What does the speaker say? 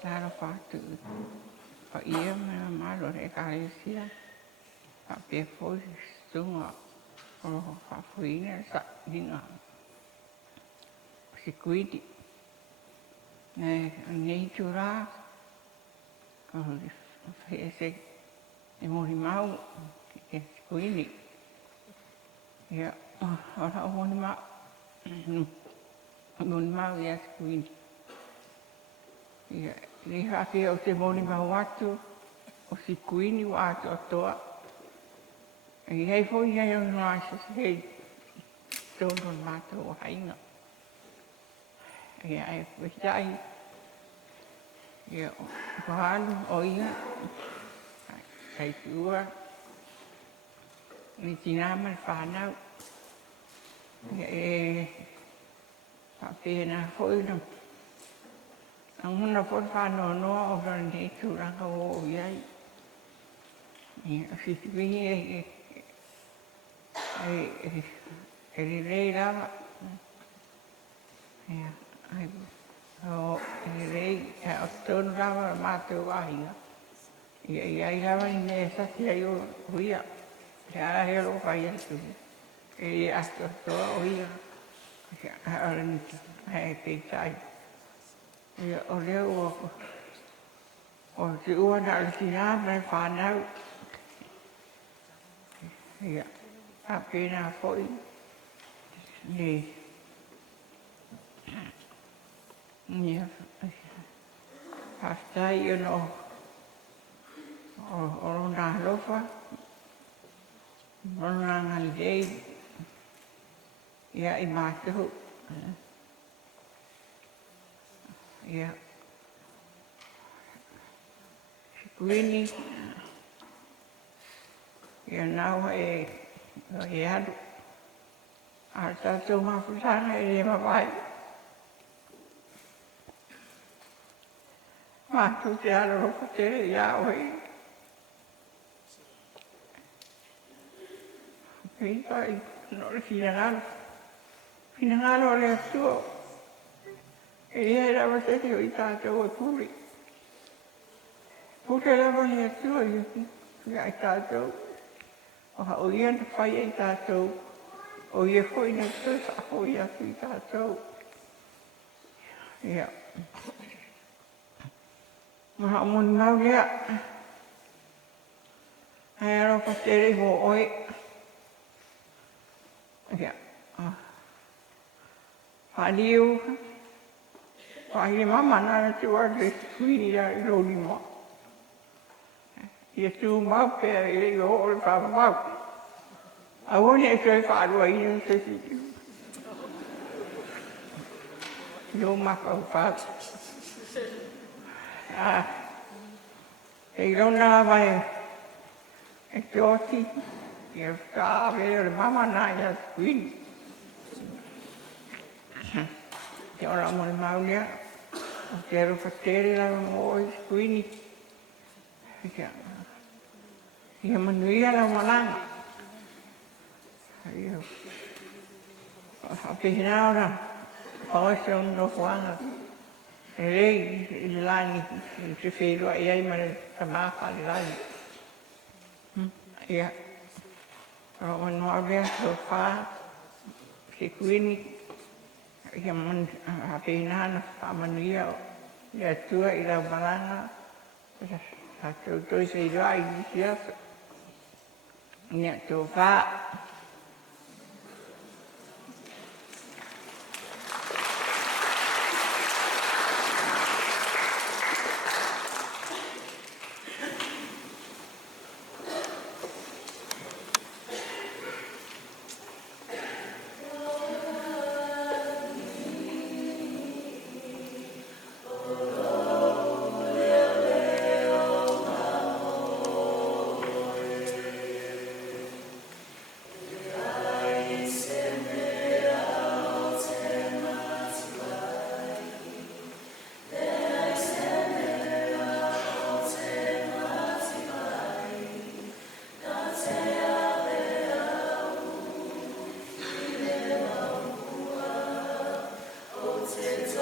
Tara whātu pa ia mea maro re kāresia. Pia foi stunga o whawhuina sa dinga. Sekuini. Nei tura o Pese e Molimau e Sekuini. Ia ora o Molimau. Molimau ia Sekuini. Ia ni Faafia o te Molimau atu o Sekuini wa atu atoa. Aiaifua ia o noa se tono mātou o hainga. Ia Aiaifua ia o hanu o ia. Aiaifua. Ni tinama Finau. Ia Faafia na hoina. Ang huna po whanau noa o rani turanga o iai. Ia Sekuini e rei lava. Ia rei o tonu lava mātou wahinga. Ia iai lava ni me sasi ai o huia. Ia helo whai atu. E astu atoa o ia. Ia aranita. Ia peitai. Ia o leo o te ua na alasina mai whanau. Ia apena foi. Ia hastai no o na lofa. Ona ngalidei. Ia I mātuhu. Ia Sekuini. Ia naua e adu. A tātou mawhutanga e re mawai. Mātou te aro roka tere ia oi. Pita I nore Finau. Finau le atua. E ia rawa tete o I tātou e puri. Pute rawa le atua I tātou. O ha o ia na whai e tātou. O ia hoi na tui whahoi atu I tātou. Ia. Maha o Molimau lea. Hai aro ka tere ho oi. Ia. Whaliu. Whahire mama nana te wate Sekuini ia I roli moa. Ia tū mau pēr I rei o ore whawamau. A wone e kai whaarua ina te siti. Yo maka o whaat. E rona vai e te oti. Ia whaawe o le mama nā ia Sekuini. Te ora Molimau lea. O te aro whatere la mo o Sekuini. Ia manuia la malanga. Ia. A Finau na. O se o no whanga. E rei I lani. I te wherua I ai mare tamaka I lani. Ia. O manoa lea so whaa. Sekuini. Ia man a Finau na whamanuia. Ia tua I lau malanga. A tau se I rai I siasa. Ia tō whaa. It's